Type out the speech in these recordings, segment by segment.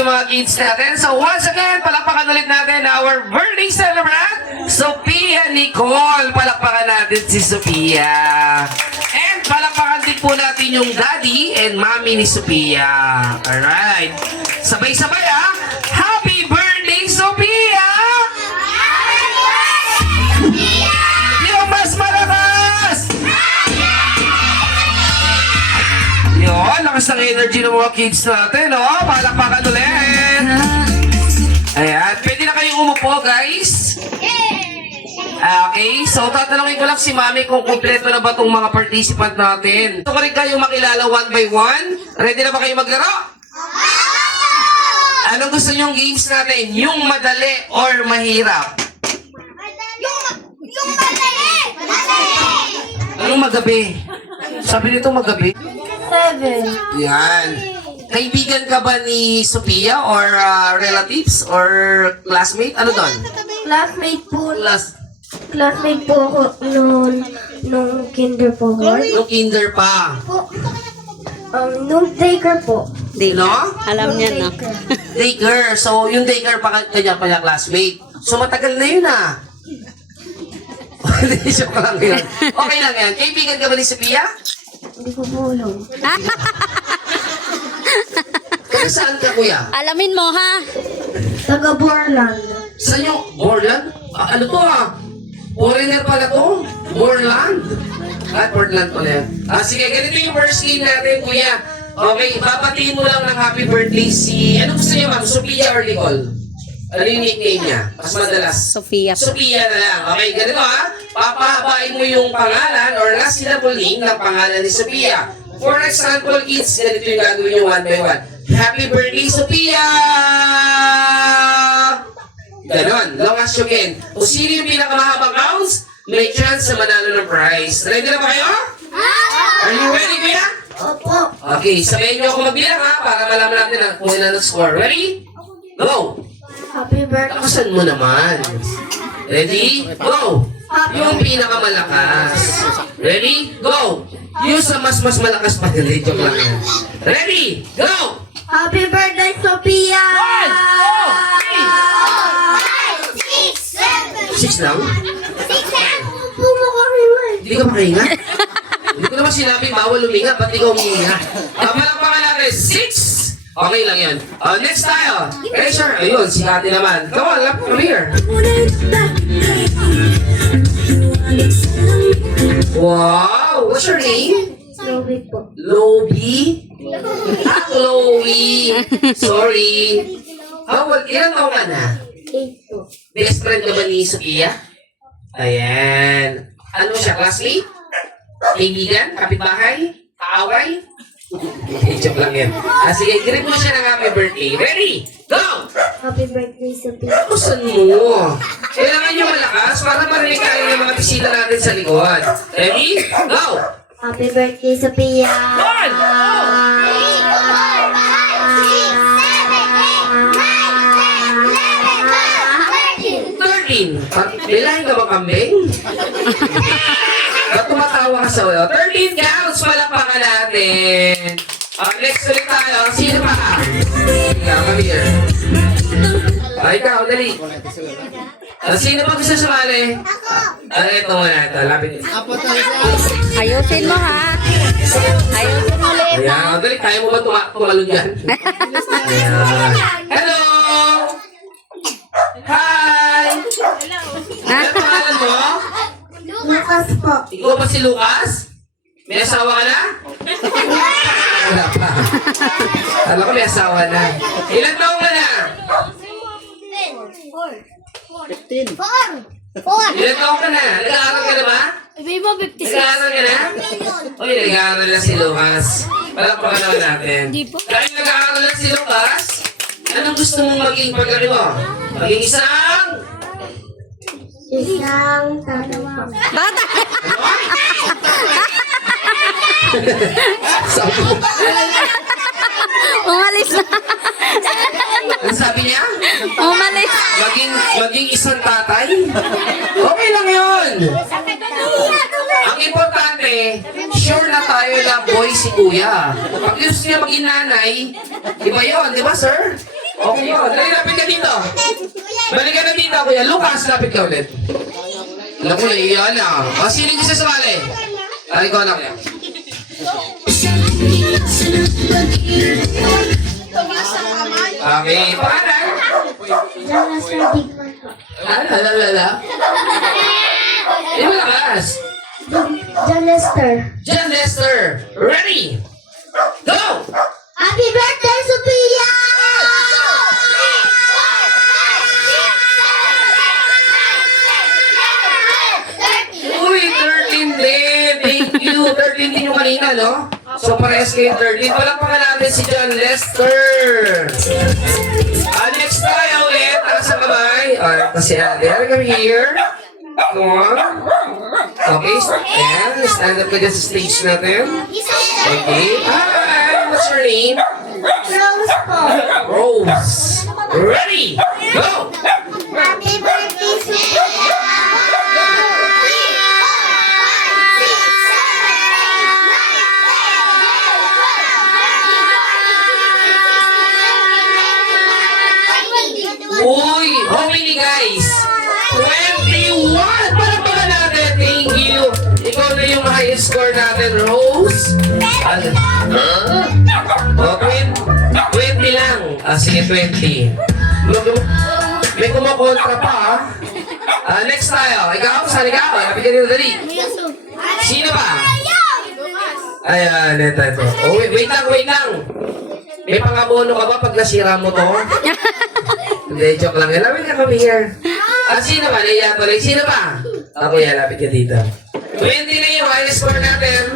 yung mga kids natin. So once again, palakpakan ulit natin our birthday celebrant, Sophia Nicole. Palakpakan natin si Sophia. And palakpakan din po natin yung daddy and mommy ni Sophia. Alright. Sabay-sabay Happy birthday, Sophia! Yung mas malakas! Yun, lakas ng energy ng mga kids natin, oh. Palakpakan ulit. Ayan, pwede na kayong umupo, guys. Okay, so tatanungin ko lang si Mami kung kumpleto na ba itong mga participant natin. Gusto ko rin kayong makilala one by one. Ready na ba kayo maglaro? Anong gusto nyong games natin? Yung madali or mahirap? Yung madali! Anong magabi? Sabi nito magabi? 7. Yan. Kaibigan ka ba ni Sophia or relatives or classmate? Ano doon? Classmate po ako nung kinder po ako. Nung kinder pa. Nung daycare po. No? Alam niya na. Daycare. So, yung daycare pa kanya classmate. So, matagal na yun Hindi, joke lang yun. Okay lang yan. Kaibigan ka ba ni Sophia? Hindi ko po alam. Kaya saan ka, kuya? Alamin mo, ha? Taga Borland. Saan yung Borland? Ano to Foreigner pala to? Borland? Portland pala yan. Sige, ganito yung first game natin, kuya. Okay, babatiin mo lang ng happy birthday ano gusto niya, ma'am? Sophia or Nicole? Ano yung nickname niya? Mas madalas. Sophia. Sophia na lang. Okay, ganito papahabain mo yung pangalan or last syllable name ng pangalan ni Sophia. For example, kids, ganito yung gagawin nyo one by one. Happy birthday, Sophia! Ganon, long as you can. Kung sino yung pinakamahabang rounds, may chance na manalo ng prize. Ready na ba kayo? Are you ready, kuya? Opo. Okay, sabihin niyo ako magbilang para malaman natin kung ilan ang score. Ready? Go! Happy birthday. Takasan mo naman. Ready? Go! Yung pinakamalakas. Ready? Go! Yung sa mas malakas pa. Hindi, joke lang yan. Ready? Go! Happy birthday, Sophia! 1, 2, 3, 6 lang? Hindi ka makahinga? Hindi ko naman sinabing bawal huminga, ba't di ka humihinga? Palakpakan natin, 6! Okay lang yan. Next tayo. Pressure. Ayun, si Kati naman. Come on, come here. Wow! What's your name? Chloe po. Lobi? Chloe. Sorry. Ilan taon ka na? 8 po. Best friend ka ba ni Sophia? Ayan. Ano siya, classmate? Kaibigan? Kapitbahay? Kaaway? Joke lang yan. Sige, greet mo siya ng happy birthday. Ready? Go! Happy birthday, Sophia. Kusan mo? Kailangan nyo malakas para marinig tayo ng mga bisita natin sa likod. Ready? Go! Happy birthday, Sophia. 13. Bilahin ka ba kambing? Ba't tumatawa ka sa ulo? 13 counts, palakpakan natin. Next ulit tayo. Sino pa? Ikaw, come here. Ikaw, dali. Sino pa gusto sumali? Ito muna. Ito, lapit. Ayusin mo, ha? Ayusin mo ulit. Ayan, dali. Kaya mo ba tumalon dyan? Ayan. Hello! Hi! Ano pangalan mo? Lucas po. Ikaw ba si Lucas? May asawa ka na? Wala pa. Alam ko may asawa na. Ilan taong ka na? 15. Ilan taong ka na? Nag-aaral ka na ba? Vivo 56. Nag-aaral ka na? Uy, nag-aaral na si Lucas. Palakpakan naman natin. Dahil nag-aaral na si Lucas, anong gusto mong maging pag-ari mo? Maging isang... Isang tatawa. Bata! Sabi mo. Umalis na. Ano sabi niya? Umalis. Maging isang tatay? Okay lang yun. Ang importante, sure na tayo na boy si kuya. Pag gusto niya maging nanay, iba yun, di ba sir? Okay yun. Dali, lapit ka dito. Balik ka na dito, Kuya Lucas. Lapit ka ulit. Alam ko, iyan na. O, sino gusto sumali? Tari ko na, Kuya. Okay, pangalan? John Lester Digman po. Lala. Yung lakas. John Lester. John Lester. Ready? Go! Happy birthday, Sophia! Uy, 13 din. Thank you. 13 din yung kanina, no? So, parehas kayo 13. Palakpakan natin si John Lester. Next tayo ulit. Taas sa kamay. Kasi there kami here. Come on. Okay, and stand up ka dyan sa stage natin. Okay. Hi, what's your name? Rose po. Rose. Ready? Go! Happy birthday, Sophia! Uy, how many guys? 21! Palakpakan natin. Thank you. Ikaw na yung highest score natin, Rose. O, 20 lang. Sige, 20. May kumakontra pa, next tayo. Ikaw, saan ikaw? Lapit ka dito, dali. Sino ba? Ayan, ito. Oh, wait lang. May pangabono ka ba pag nasira mo to? Hindi, joke lang. Lapit ka kami here. Sino ba? Naiya tuloy. Sino ba? Ako yan, lapit ka dito. 20 na yung highest score natin.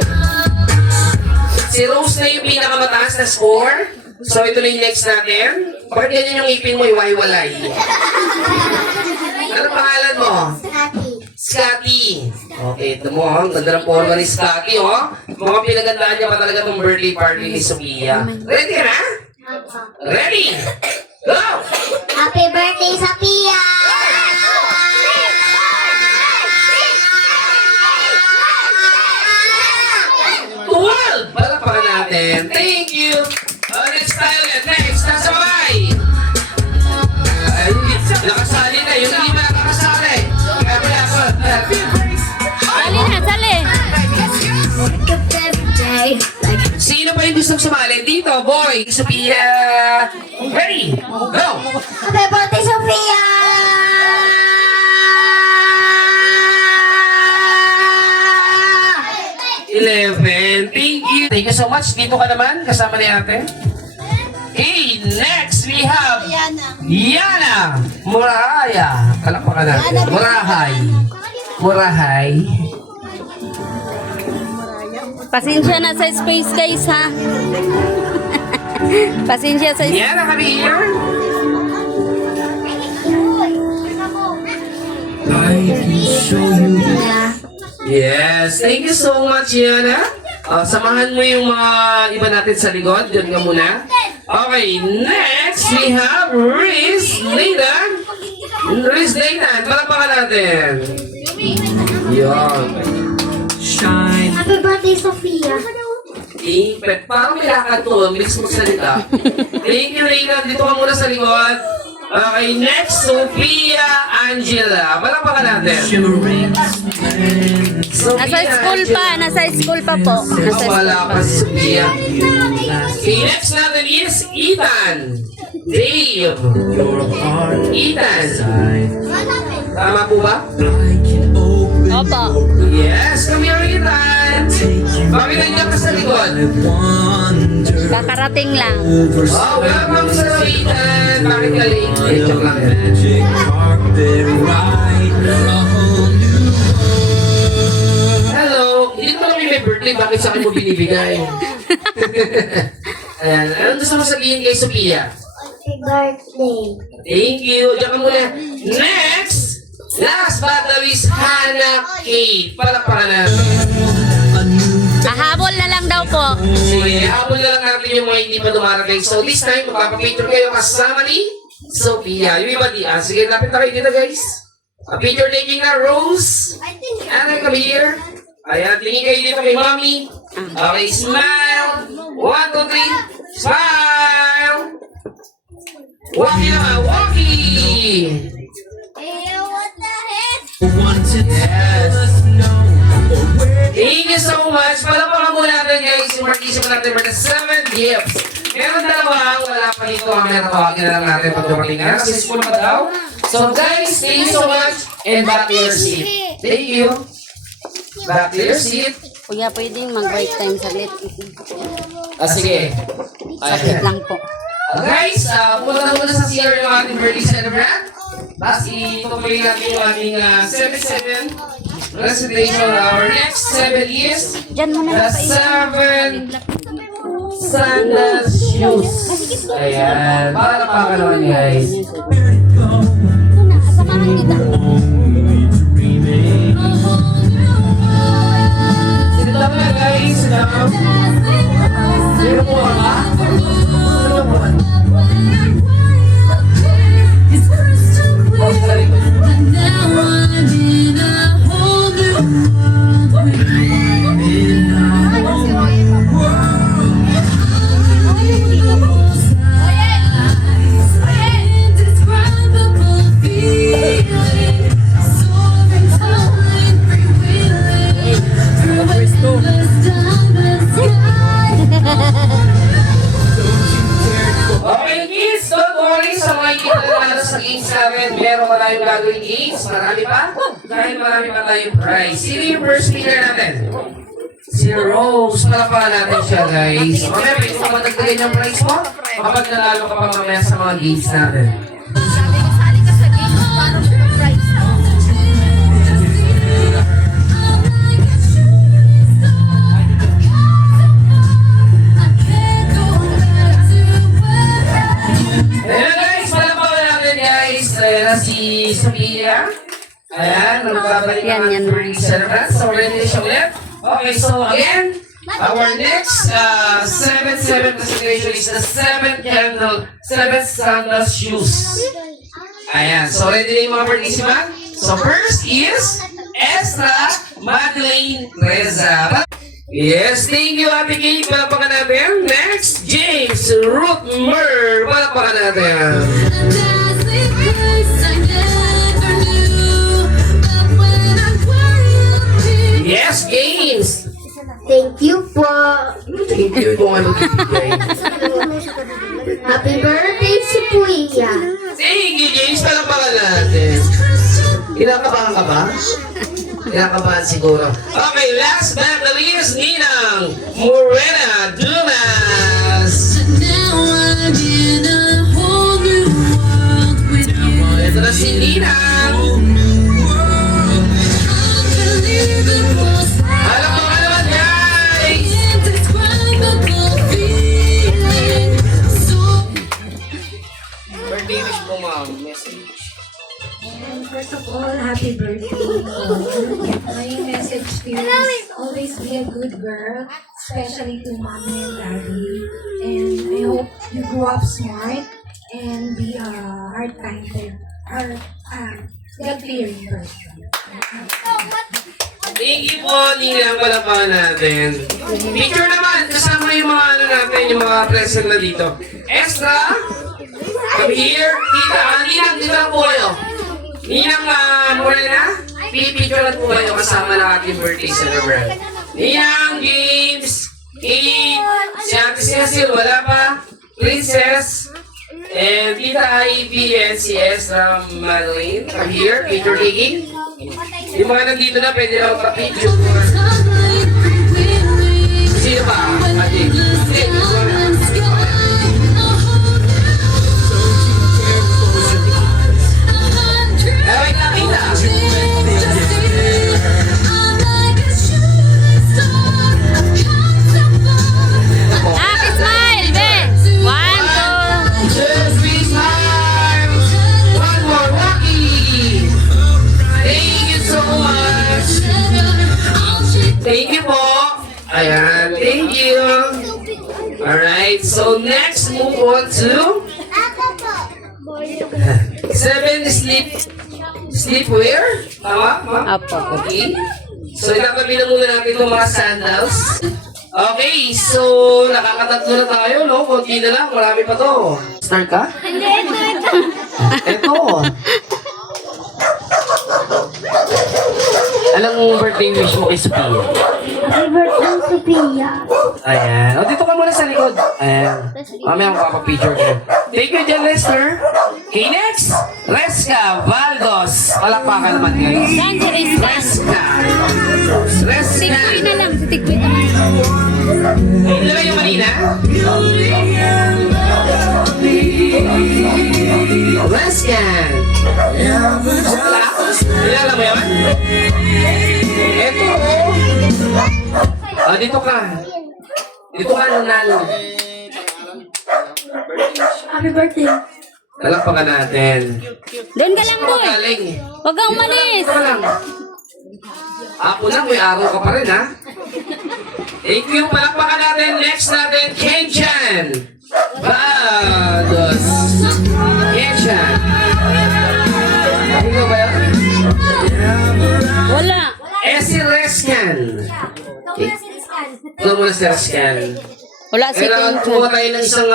Si Rose na yung pinakamataas na score. So, ito na yung next natin. Bakit ganyan yung ipin mo, iwahiwalay? Ano pangalan mo? Scotty. Scotty. Okay, ito mo, ang ganda ng forma ni Scotty, oh. Mukhang pinagandaan niya pa talaga itong birthday party ni Sophia. Ready ka na? Ready? Go! Happy birthday, Sophia! Well, palakpakan natin. Thank you. Next tayo ulit. Next, nasa babay. Ay, nakasali na. Yung hindi pa nakakasali. Kaya pala ako. Sali na, sali. Sino pa yung gustong sumali? Dito, boy. Sophia. Ready? Go! Happy birthday, Sophia! 11. Thank you. Thank you so much. Dito ka naman, kasama ni ate. Okay, next we have Yana Murahaya. Kalakpakan natin. Murahay. Pasensya na sa space, guys, ha? Pasensya sa space. Yana, kami here. Yes, thank you so much, Yana. Samahan mo yung mga iba natin sa likod. Diyan ka muna. Okay, next we have Riz Leidan. Palakpakan natin. Yan. Happy birthday, Sophia! Impet. Parang may lakad to. Bilis magsalita. Thank you, Leidan. Dito ka muna sa likod. Okay, next, Sophia Angela. Palakpakan natin. Nasa school pa, nasa school pa po. Nasa Wala school pa si Sophia. Okay, next natin is Ethan. Dave. Ethan. Tama po ba? Opo. Yes, come here, Ethan. Bakit nandiyan ka sa likod? Kakarating lang. Oh, welcome sa Ethan. Bakit ka late? Joke lang. Hello. Hindi ko alam yung may birthday. Bakit sa akin mo binibigay? Ayan. Anong gusto mo sabihin kay Sophia? Happy birthday! Thank you. Diyan ka muna. Next! Last but not least, Hannah Kate. Palakpakan natin. Ahabol na lang daw po. Sige, habol na lang natin yung mga hindi pa dumarating. So this time, magpapapicture kayo kasama ni Sophia. Yung iba di. Sige, lapit na kayo dito, guys. Picture taking na, Rose. Ano come here? Ayan, tingin kayo dito kay Mommy. Okay, smile. 1, 2, 3. Smile! Walkie naman, walkie! What the heck? Yes. Thank you so much. Palapakan mo natin guys yung participant natin for the 7 gifts. Meron dalawa, wala pa dito. Meron tawagin na lang natin pag dumating na. Kasi school pa daw. So guys, thank you so much. And back to your seat. Thank you. Back to your seat. Kuya, pwedeng mag-break time saglit. Sige. Saglit lang po. Guys, pumunta na muna sa CR yung ating birthday celebrant. Tapos itutuloy natin yung ating 7-7 presentation. Our next 7 is Diyan mo na the lang 7 sandals shoes. Ayan. Para pa naman guys. Samahan kita. Sit down na guys. Sit down. Sino po ba? Sino po ba? Oh, sa likod. Okay, kids, don't worry sa mga hindi na sa games namin. Meron pa tayong gagawin games. Marami pa. Dahil marami pa tayong prize. Sino yung first speaker natin? Si Rose. Palapakan natin siya, guys. Mamaya, pwede mo matagdagan yung prize mo kapag nanalo ka pa mamaya sa mga games natin. Ayan guys, palapakan natin guys. Ayan na si Sophia. Ayan, magbabalik Yan, yan. ang birthday celebrant. So, ready na siya ulit. Okay, so again, our next 7-7 presentation is the 7 sandals shoes. Ayan, so ready na yung mga participant? So first is Ezra Madeleine Reza. Yes, thank you Ate Kate. Palapakan natin. Next, James Ruth Mer. Palapakan natin. Yes, James. Thank you po. Thank you kung ano bibigay. Happy birthday si Kuya. Thank you, James. Palapakan natin. Kinakabahan ka ba? Kinakabahan siguro. Okay, last but not least, Ninang Morena Dumas. Ito na si Ninang. Alam mo ka naman, guys! Birthday wish mo, ma'am. Message. First of all, happy birthday. My message to you is always be a good girl, especially to mommy and daddy. And I hope you grow up smart and be a hard-minded or God-fearing person. Thank you po, Ninang. Palapakan natin. Picture naman, kasama yung mga ano natin, yung mga present na dito. Extra, come here. Tita, Ninang, dito lang po kayo. Ninang Morena, pipicture lang po kayo kasama ng ating birthday celebrant. Ninang, James, Kate, si Ate Cecil, wala pa, Princess, and Tita Ivy, and si Ezra Madeline. Come here, picture taking. Yung mga nandito na, pwede lang pa-picture. Sino ba? Ate? Sige, gusto na. Wait lang, kita. Happy smile, be! 1, 2. Just be smile. One more, Rocky. Thank you so much. Thank you po. Ayan, thank you. Alright, so next move on to 7 sleepwear. Tama? Ma? Apo. Okay. So itatabi na muna natin itong mga sandals. Okay, so nakakatatlo na tayo, no? Konti na lang, marami pa to. Start ka? Hindi, ito. Ito. Anong birthday wish mo kay Sophia? Happy birthday, Sophia. Ayan. O, dito ka muna sa likod. Ayan. Mamaya makapapicture ko. Thank you, Jen Lester. Okay, next. Reska Valdos. Palakpakan naman, guys. Saan si Rizka? Reska. Reska. Tigpoy na lang. Si Tigpoy na lang. Ilagay yung manina. Reska. Ilala mo yun? Eto, oh. Ah, dito ka. Dito ka, nanalo. Happy birthday. Palakpakan natin. Doon ka lang, boy. Galing. Huwag kang umalis. Dito ka lang. Apo lang, may araw ka pa rin, ha? Thank you. Palakpakan natin. Next natin, Kenchan. Bados. Kenchan. Ikaw ba yun? Wala. Si Rescan. Ito muna si Rescan. Wala si Kailangan Kenchan. kumuha tayo ng isang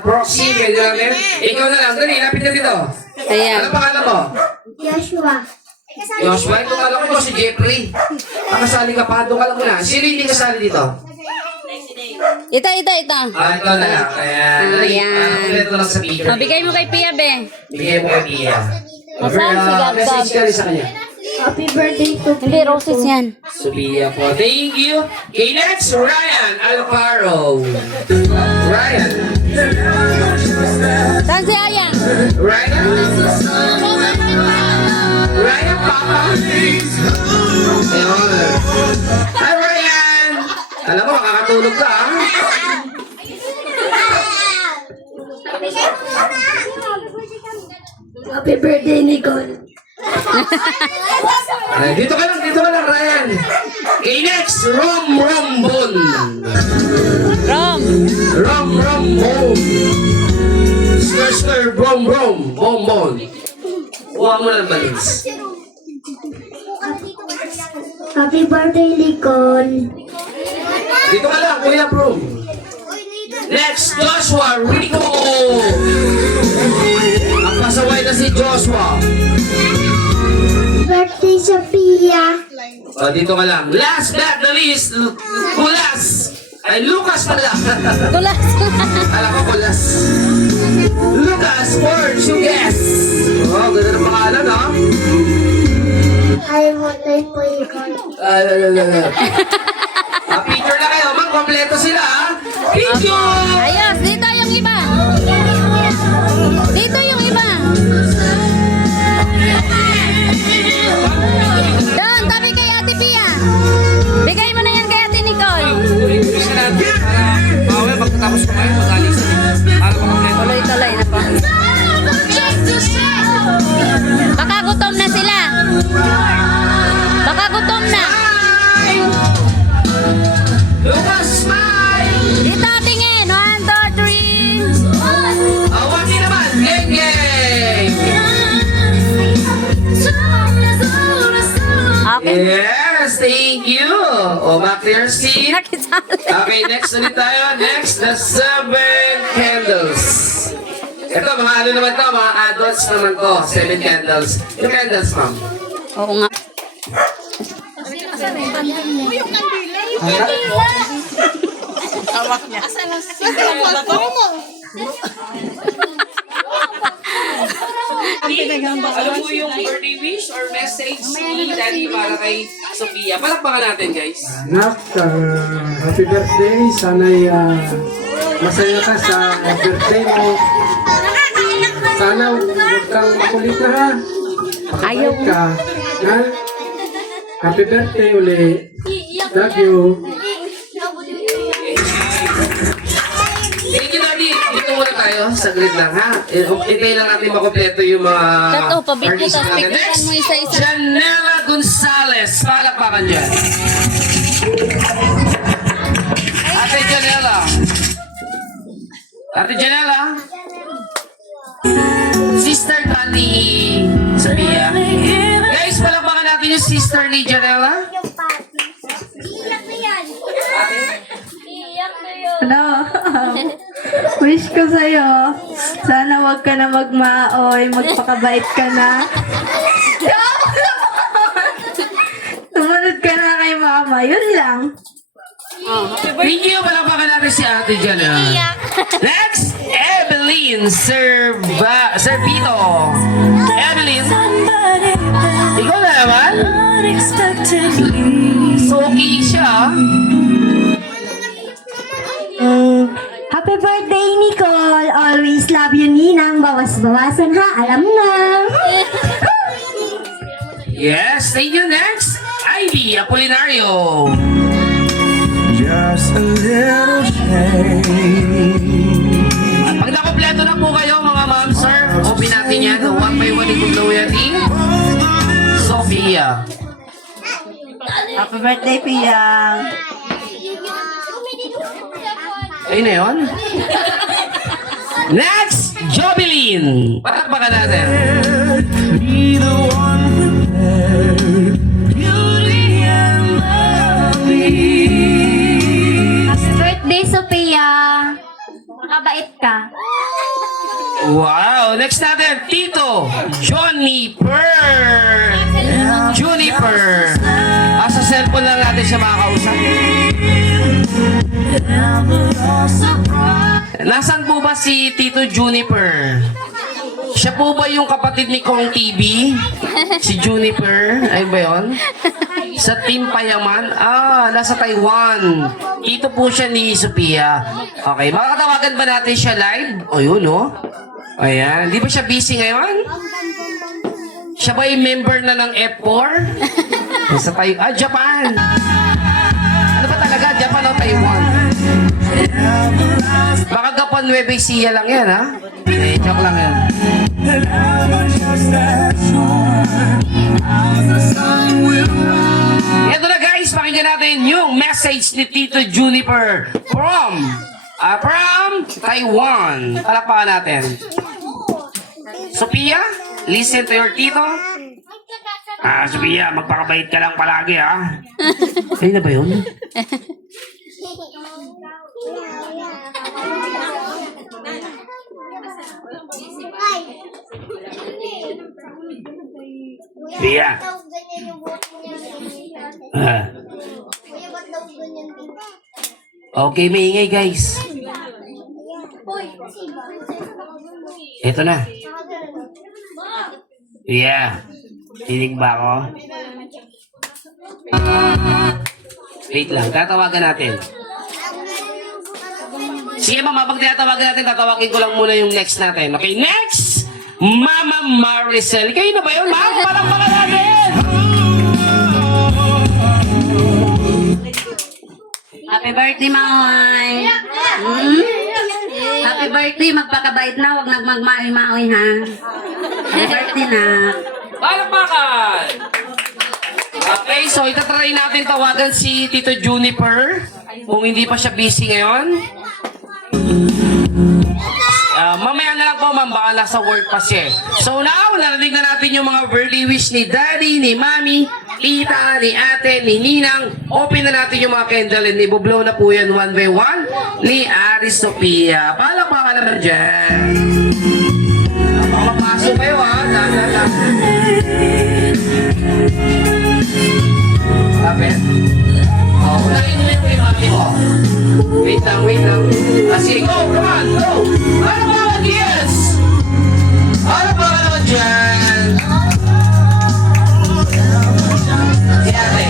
proxy. Kailangan natin. Ikaw na lang. Dali, lapit na dito. Ayan. Ano pangalan mo? Joshua. Joshua, ito kala ko si Jeffrey. Nakasali ka pa, doon ka lang muna. Sino hindi kasali dito? Ito. Ah, ito na lang. Ayan. Ayan. Ito lang sa picture. Mabigay mo kay Pia, be. Bigay mo kay Pia. Nasaan si Gab-Gab? Message ka rin sa kanya. Happy birthday, Sophia. Hindi, roses yan. Sophia po. Thank you. Okay, next, Ryan Alfaro. Ryan. Saan si Ayan? Ryan? Ryan, Papa. Ayun. Hi, Ryan. Alam mo, makakatulog ka, ha? Happy birthday, Nicole. Ay, dito ka lang, Ryan. Okay, next, Rom Rombon. Rom. Rom Rombon. Stir, Brom Bonbon. Kuha mo ng balins. Happy birthday, Nicole. Dito ka lang, Kuya Brom. Next, Joshua Rico. Ang pasaway na si Joshua. Birthday, Sophia. O, dito ka lang. Last but not least, Kulas. Ay, Lucas pala. Tulas. Alam ko, Kulas. Lucas Portugues. Oh, ganda ng pangalan, ha? Happy birthday po, Nicole. Picture na kayo, man. Kompleto sila, ha? Picture! Ayos, dito yung iba. Dito yung iba. Doon, tabi kay Ate Pia. Bigay mo na yan kay Ate Nicole. Bisa natin para mamaya pagkatapos kumain, mag-alis para makakompleto. Tuloy-tuloy na po. Baka gutom na sila. Baka gutom na. Lucas, smile! Dito tingin. 1, 2, 3. Awati naman, geng geng! Okay. Yes, thank you! O, back to your seat. Nakisali. Okay, next ulit tayo. Next, the 7 candles. Ito, mga ano naman to, mga adults naman to. 7 candles. Yung candles, ma'am. Oo nga. Alam mo yung birthday wish or message ni Daddy para kay Sophia? Palakpakan natin, guys. Anak, happy birthday. Sana'y masaya ka sa birthday mo. Sana huwag kang makulit na ha. Ayaw. Makabait ka. Ha? Happy birthday uli. Love you. Thank you, Daddy. Dito muna tayo. Saglit lang, ha? Hintayin lang natin makompleto yung mga Tato, pabigyan artist ka. natin. Pigyan Next, mo isa-isa. Janela Gonzalez. Palakpakan dyan. Ate Janela. Ate Janela. Sister ka ni Sophia. Guys, palakpakan natin yung sister ni Janela. Iyak na yan. Ate, Ano? Wish ko sa'yo, sana wag ka na magmaoy, magpakabait ka na. Sumunod ka na kay mama, yun lang. Thank you. Palakpakan natin si ate dyan. Next, Evelyn Servito. Evelyn. Ikaw na naman? Soki siya. Happy birthday, Nicole! Always love you, Ninang. Bawas-bawasan ha, alam na. Yes, thank you. Next, Ivy Apolinario. Just a little change. Pag nakompleto na po kayo mga ma'am, sir, open natin yan. One by one ikong loyalty. Sophia. Happy birthday, Pia. Ayun na yun. Next, Jobeline. Patakpakan natin. Be the one prepared. Beauty and lovely. Happy birthday, Sophia. Makabait ka. Wow! Next natin, Tito Juniper. Juniper. Sa cellphone lang natin siya makakausap. Nasaan po ba si Tito Juniper? Siya po ba yung kapatid ni Kong TV? Si Juniper? Ay ba yun? Sa Team Payaman? Nasa Taiwan. Ito po siya ni Sophia. Okay, makakatawagan ba natin siya live? O yun, oh. Ayan. Di ba siya busy ngayon? Siya ba yung member na ng F4? Sa Japan. Ano ba talaga? Japan o Taiwan? Baka Gapan Nueva Ecija lang yan, ha? Joke lang yan. And I'm just as sure as the sun will rise. Ito na guys, pakinggan natin yung message ni Tito Juniper from Taiwan. Palakpakan natin. Sophia, listen to your tito. Sophia, magpakabait ka lang palagi, ha? Ayun na ba yun? Sophia. Okay, maingay guys. Ito na. Yeah. Tinig ba ako? Wait lang, tatawagan natin. Sige mama, pag tinatawagan natin, tatawagin ko lang muna yung next natin. Okay, next! Mama Maricel. Kayo na ba yun, ma'am? Palakpakan natin! Happy birthday, Maoy. Happy birthday, magpakabait na, huwag nagmagmaoy-maoy ha. Happy birthday na. Palakpakan! Okay, so itatry natin tawagan si Tito Juniper. Kung hindi pa siya busy ngayon. Mamaya na lang po, ma'am. Baka nasa work pa siya. So now, narinig na natin yung mga birthday wish ni Daddy, ni Mami, Tita, ni Ate, ni Ninang. Open na natin yung mga candle and ibublow na po yan one by one ni Ari Sophia. Palakpakan naman dyan. Makapasok kayo ha. Dahan-dahan. Lapit. Unahin mo yung mami mo. Wait lang. Sige, go, come on, go. Ano ba naman, yes? Ano ba naman dyan? Si ate.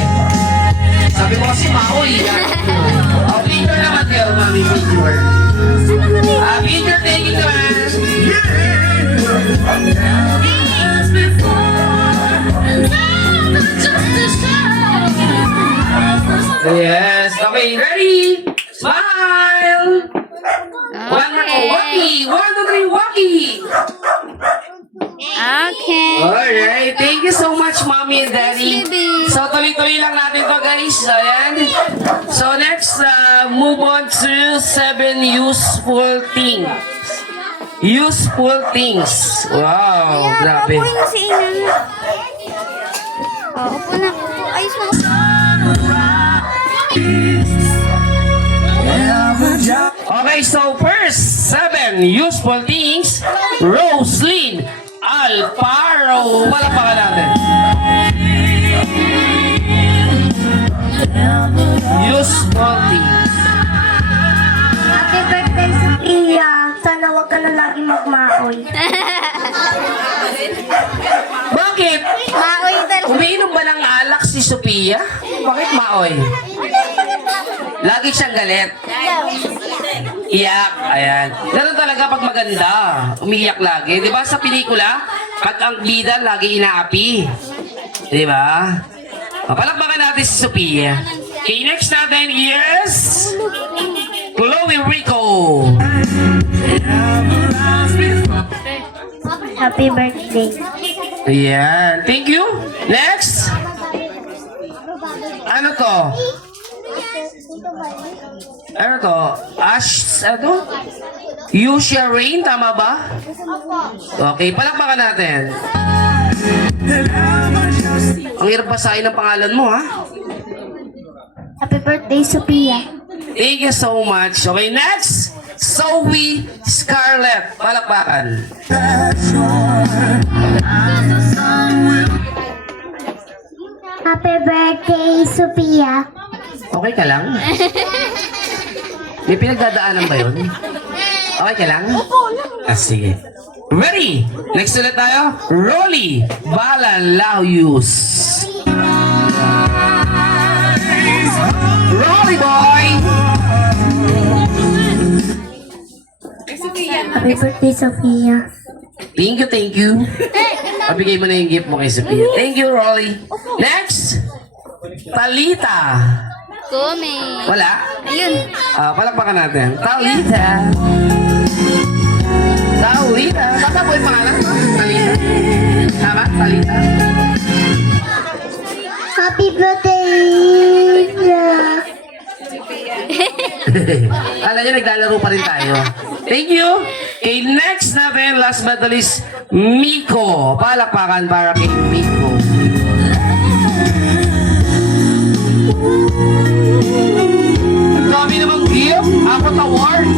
Sabi mo kasi maoy. Picture naman kayo, mami, picture. Picture taking naman. Yes. Okay, ready? Smile! One more. Walkie! 1, 2, 3, walkie! Okay. Alright. Thank you so much, Mommy and Daddy. baby. So, tuloy-tuloy lang natin to guys. Ayan. So, next, move on to 7 useful things. Useful things. Wow, grabe. Upo na si Ina. Upo na. Ayos na. Every job Okay, so first, 7 useful things. Roslyn Alparo. Palakpakan natin. Useful things. Happy birthday, Sophia. Sana wag ka na lagi magmaoy. Bakit? Maoy talaga. Umiinom ba ng alak si Sophia? Bakit maoy? Lagi siyang galit. Iyak. Ayan. Ganun talaga pag maganda. Umiiyak lagi. Di ba sa pelikula, pag ang bida lagi inaapi. Di ba? Palakpakan natin si Sophia. Okay, next natin is Chloe Rico. Happy birthday. Ayan. Thank you. Next. Ano to? Ano to? Ash, ano to? Yusha Rain, tama ba? Okay, palakpakan natin. Ang hirap basahin ng pangalan mo, ha? Happy birthday, Sophia. Thank you so much. Okay, next. Zoe Scarlett. Palakpakan. Happy birthday, Sophia. Okay ka lang? May pinagdadaanan ba yun? Okay ka lang? Ah, sige. Ready? Next ulit tayo. Rolly Balalauyus. Rolly boy! Happy birthday, Sophia. Thank you, thank you. Pabigay mo na yung gift mo kay Sophia. Thank you, Rolly. Next! Talita. Kumi. Wala? Ayun. Palakpakan natin. Talita. Talita. Tama po yung pangalan mo? Talita. Tama? Talita. Happy birthday, Alam niyo, naglalaro pa rin tayo. Thank you. Okay, next natin, last but not least, Miko. Palakpakan para kay Miko. Ang dami namang gift. Apat award.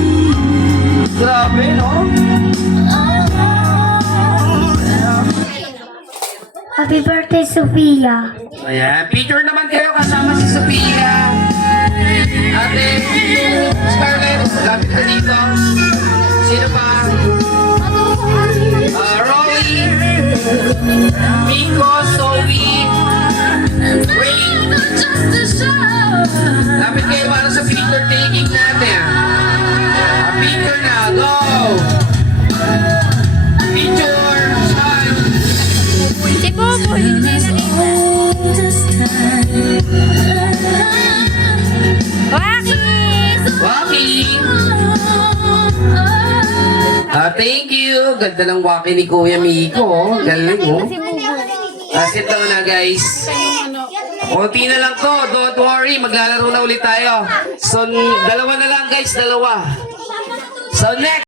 Grabe, no? Happy birthday, Sophia. Ayan, picture naman kayo kasama si Sophia. Ate, Scarlett, lapit ka dito. Sino pa? Rolly, Miko, Zoe, Ray. Lapit kayo para sa picture taking natin. Picture na, go! Picture, smile. Si Boboy. Wakis! Waki! Thank you. Ganda ng waki ni Kuya Miko. Galing, oh. Sit down na, guys. Konti na lang to. Don't worry. Maglalaro na ulit tayo. So, dalawa na lang, guys. Dalawa. So, next.